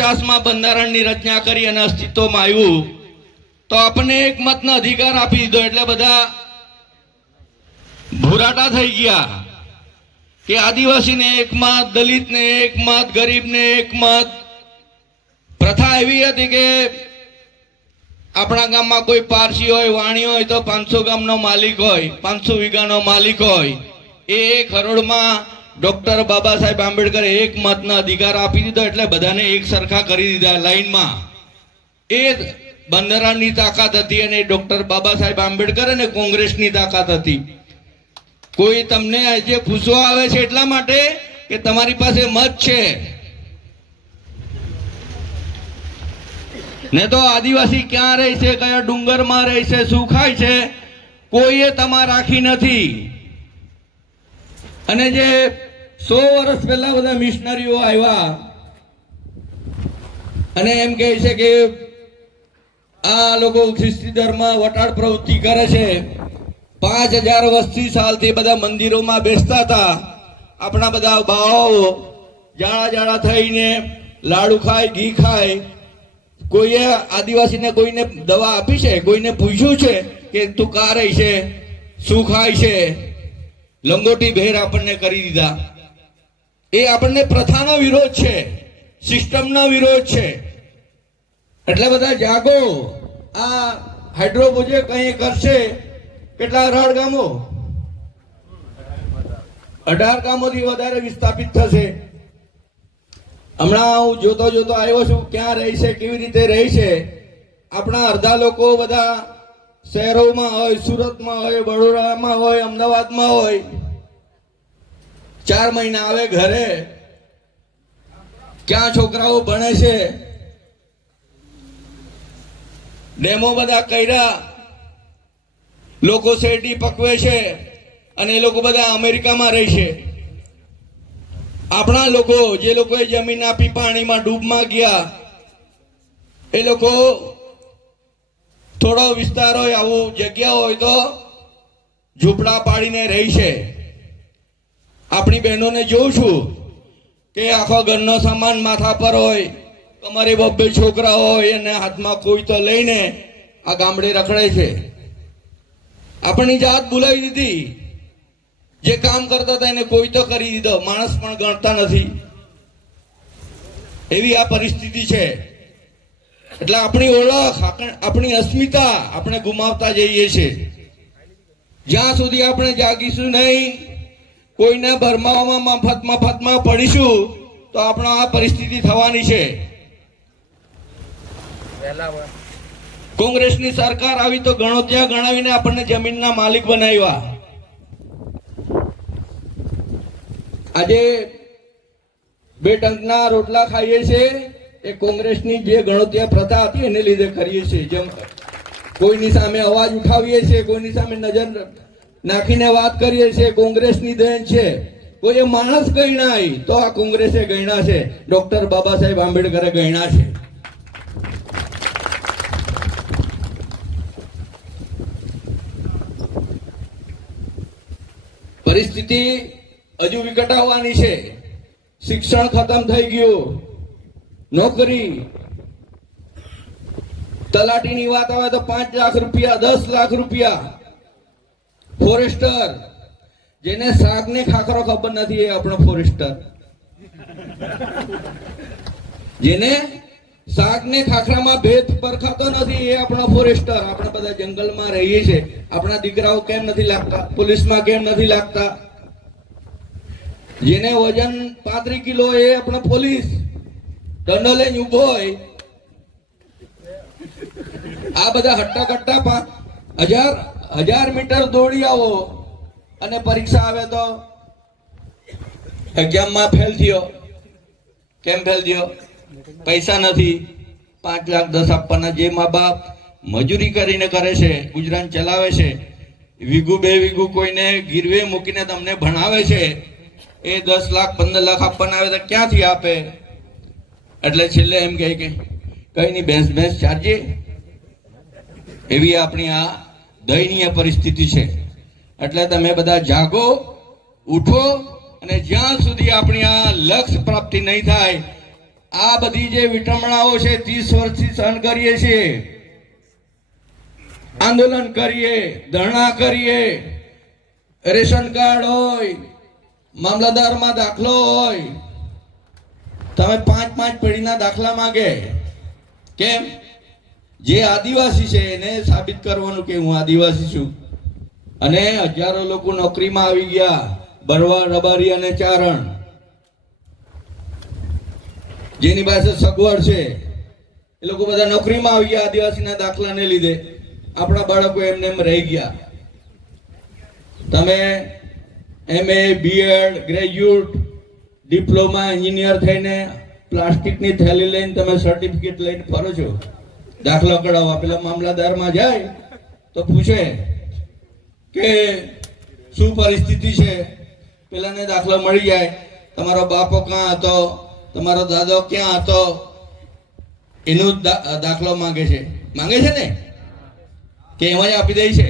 1950માં બંધારણની રચના કરી અને અસ્તિત્વમાં આવ્યું તો આપણને એક મતનો અધિકાર આપી દીધો એટલે બધા ભૂરાટા થઈ ગયા કે આદિવાસીને એક મત, દલિતને એક મત, ગરીબને એક મત. પ્રથા એવી હતી કે આપણા ગામમાં કોઈ પારસી હોય, વાણી હોય તો 500 ગામનો માલિક હોય, 500 વીઘાનો માલિક હોય. એ હરોળમાં ડોક્ટર બાબા સાહેબ આંબેડકરે એક મતનો અધિકાર આપી દીધો એટલે બધાને એક સરખા કરી દીધા લાઈનમાં. એ બંધારણની તાકાત હતી અને ડોક્ટર બાબા સાહેબ આંબેડકર અને કોંગ્રેસની તાકાત હતી. કોઈ તમને આજે પૂછવા આવે છે એટલા માટે કે તમારી પાસે મત છે, ને તો આદિવાસી ક્યાં રહે છે, કયા ડુંગરમાં રહે છે, શું ખાય છે, કોઈએ તમા રાખી નથી. અને જે 100 વર્ષ પહેલા બધા મિશનરીઓ આવ્યા અને એમ કહે છે કે આ લોકો ખ્રિસ્તી ધર્મ વટાળ પ્રવૃત્તિ કરે છે. 5000 વર્ષથી સાલથી બધા મંદિરોમાં બેસતા હતા. આપણા બધા બાવાઓ જાડા જાડા થઈને લાડુ ખાય, ઘી ખાય. કોઈએ આદિવાસીને કોઈને દવા આપી છે? કોઈને પૂછ્યું છે કે તું કા રહી છે, શું ખાય છે? લંગોટી ભેર આપણને કરી દીધા. એ આપણને પ્રથાનો વિરોધ છે, સિસ્ટમનો વિરોધ છે. એટલે બધા જાગો. આ હાઇડ્રો પ્રોજેક્ટ અહીં કરશે. કેટલા 18 ગામો, 18 ગામોથી વધારે વિસ્થાપિત થશે. હમણાં હું જોતો આવ્યો છું ક્યાં રહે છે, કેવી રીતે રહે છે. આપણા અડધા લોકો બધા શહેરોમાં હોય, સુરતમાં હોય, વડોદરામાં હોય, અમદાવાદમાં હોય. 4 મહિના આવે ઘરે. ક્યાં છોકરાઓ ભણે છે? ડેમો બધા કર્યા, લોકો શેરડી પકવે છે અને એ લોકો બધા અમેરિકામાં રહે છે. આપણા લોકો જે લોકોએ જમીન આપી પાણીમાં ડૂબમાં ગયા, એ લોકો થોડો વિસ્તાર હોય, આવું જગ્યા હોય તો ઝૂંપડા પાડીને રહી છે. આપણી બહેનોને જોઉં છું કે આખો ઘરનો સામાન માથા પર હોય, તમારે 2 છોકરા હોય અને હાથમાં કોઈ તો લઈને આ ગામડે રખડે છે. આપણી જાત ભૂલાવી દીધી. જે કામ કરતા હતા એને કોઈ તો કરી દીધો, માણસ પણ ગણતા નથી. એવી આ પરિસ્થિતિ છે. એટલે આપણી ઓળખ, આપણી અસ્મિતા આપણે ગુમાવતા જઈએ છીએ. જ્યાં સુધી આપણે જાગીશું નહીં, કોઈને ભરમાવામાં મફતમાં પડીશું તો આપણે આ પરિસ્થિતિ થવાની છે. કોંગ્રેસની સરકાર આવી તો ગણોત્યા ગણાવીને આપણને જમીનના માલિક બનાવ્યા. આજે 2 ટંકના રોટલા ખાઈએ છીએ એ કોંગ્રેસની જે ગણોત્યા પ્રથા હતી એને લીધે કરીએ છીએ. જેમ કોઈની સામે અવાજ ઉઠાવીએ છીએ, કોઈની સામે નજર નાખીને વાત કરીએ છીએ, કોંગ્રેસની દેન છે. કોઈ માણસ ગણ્યા તો આ કોંગ્રેસે ગણ્યા છે, ડોક્ટર બાબા સાહેબ આંબેડકરે ગણ્યા છે. પરિસ્થિતિ હજુ વિકટાવવાની છે. શિક્ષણ ખતમ થઈ ગયું, નોકરી, તલાટીની વાત આવે તો 5 લાખ રૂપિયા, 10 લાખ રૂપિયા. ફોરેસ્ટર, જેને શાક ને ખાખરો ખબર નથી એ આપણો ફોરેસ્ટર. જેને શાક ને ખાખરામાં ભેદ પરખાતો નથી એ આપણો ફોરેસ્ટર. આપણે બધા જંગલમાં રહીએ છીએ. આપણા દીકરાઓ કેમ નથી લાગતા, પોલીસમાં કેમ નથી લાગતા? જેને વજન 35 કિલો એ આપણો પોલીસ. દંડો લઈને ઉભો હોય. આ બધા હટ્ટા કટ્ટા 1000 મીટર દોડી આવો અને પરીક્ષા આવે તો એક્ઝામમાં ફેલ થયો. કેમ ફેલ થયો? પૈસા નથી. 5 લાખ 10 આપવાના. જે મા બાપ મજૂરી કરીને કરે છે, ગુજરાન ચલાવે છે, વીઘું 2 વીઘું કોઈને ગીરવે મૂકીને તમને ભણાવે છે, એ 10 લાખ 15 લાખ આપવાના આવે તો ક્યાંથી આપે? એટલે છેલ્લે એમ કહે કે કઈ નહીં, ભેંસ ચારજે. એવી આપણી આ દયનીય પરિસ્થિતિ છે. એટલે તમે બધા જાગો, ઉઠો અને જ્યાં સુધી આપણી આ લક્ષ્ય પ્રાપ્તિ નહીં થાય આ બધી જે વિટમણાઓ છે 30 વર્ષથી સહન કરીએ છીએ, આંદોલન કરીએ, ધરણા કરીએ, રેશન કાર્ડ હોય, મામલતદારમાં દાખલો હોય, તમે 5 પેઢીના દાખલા માંગે. કેમ? જે આદિવાસી છે એને સાબિત કરવાનું કે હું આદિવાસી છું. અને હજારો લોકો નોકરીમાં આવી ગયા, બરવા, રબારી અને ચારણ, જેની પાસે સગવડ છે એ લોકો બધા નોકરીમાં આવી ગયા આદિવાસીના દાખલાને લીધે. આપણા બાળકો એમને એમ રહી ગયા. તમે MA, BEd, graduate, diploma, engineer થઈને પ્લાસ્ટિકની થેલી લઈને તમે સર્ટિફિકેટ લઈને ફરો છો દાખલો કઢાવવા. પેલા મામલતદારમાં જાય તો પૂછે કે શું પરિસ્થિતિ છે, પેલાને દાખલો મળી જાય. તમારો બાપો ક્યાં હતો, તમારો દાદો ક્યાં હતો, એનો દાખલો માંગે છે ને કે એમાં જ આપી દે છે.